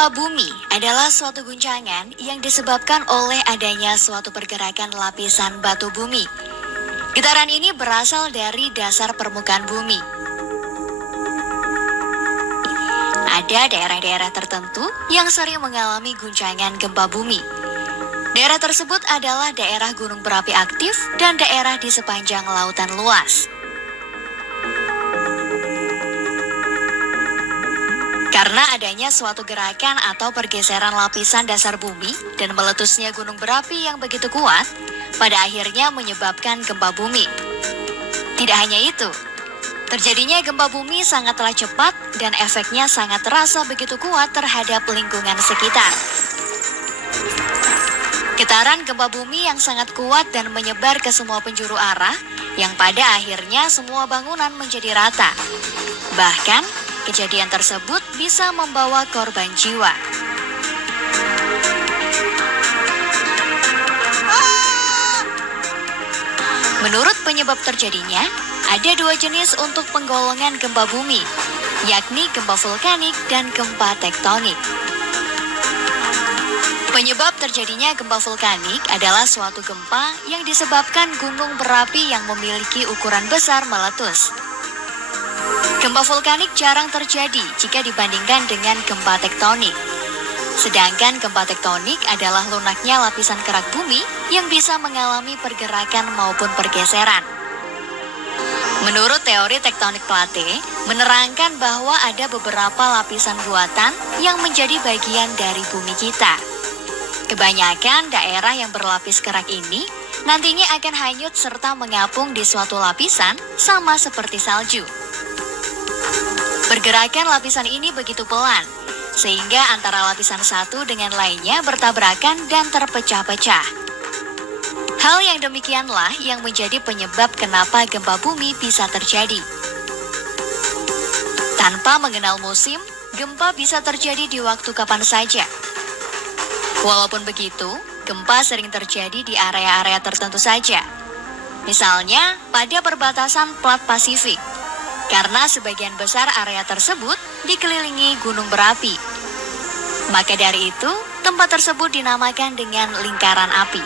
Gempa bumi adalah suatu guncangan yang disebabkan oleh adanya suatu pergerakan lapisan batu bumi. Getaran ini berasal dari dasar permukaan bumi. Ada daerah-daerah tertentu yang sering mengalami guncangan gempa bumi. Daerah tersebut adalah daerah gunung berapi aktif dan daerah di sepanjang lautan luas. Karena adanya suatu gerakan atau pergeseran lapisan dasar bumi dan meletusnya gunung berapi yang begitu kuat, pada akhirnya menyebabkan gempa bumi. Tidak hanya itu, terjadinya gempa bumi sangatlah cepat dan efeknya sangat terasa begitu kuat terhadap lingkungan sekitar. Getaran gempa bumi yang sangat kuat dan menyebar ke semua penjuru arah, yang pada akhirnya semua bangunan menjadi rata. Bahkan, kejadian tersebut bisa membawa korban jiwa. Menurut penyebab terjadinya, ada dua jenis untuk penggolongan gempa bumi, yakni gempa vulkanik dan gempa tektonik. Penyebab terjadinya gempa vulkanik adalah suatu gempa yang disebabkan gunung berapi yang memiliki ukuran besar meletus. Gempa vulkanik jarang terjadi jika dibandingkan dengan gempa tektonik. Sedangkan gempa tektonik adalah lunaknya lapisan kerak bumi yang bisa mengalami pergerakan maupun pergeseran. Menurut teori tektonik plate, menerangkan bahwa ada beberapa lapisan buatan yang menjadi bagian dari bumi kita. Kebanyakan daerah yang berlapis kerak ini nantinya akan hanyut serta mengapung di suatu lapisan sama seperti salju. Pergerakan lapisan ini begitu pelan, sehingga antara lapisan satu dengan lainnya bertabrakan dan terpecah-pecah. Hal yang demikianlah yang menjadi penyebab kenapa gempa bumi bisa terjadi. Tanpa mengenal musim, gempa bisa terjadi di waktu kapan saja. Walaupun begitu, gempa sering terjadi di area-area tertentu saja. Misalnya, pada perbatasan Plat Pasifik. Karena sebagian besar area tersebut dikelilingi gunung berapi. Maka dari itu, tempat tersebut dinamakan dengan lingkaran api.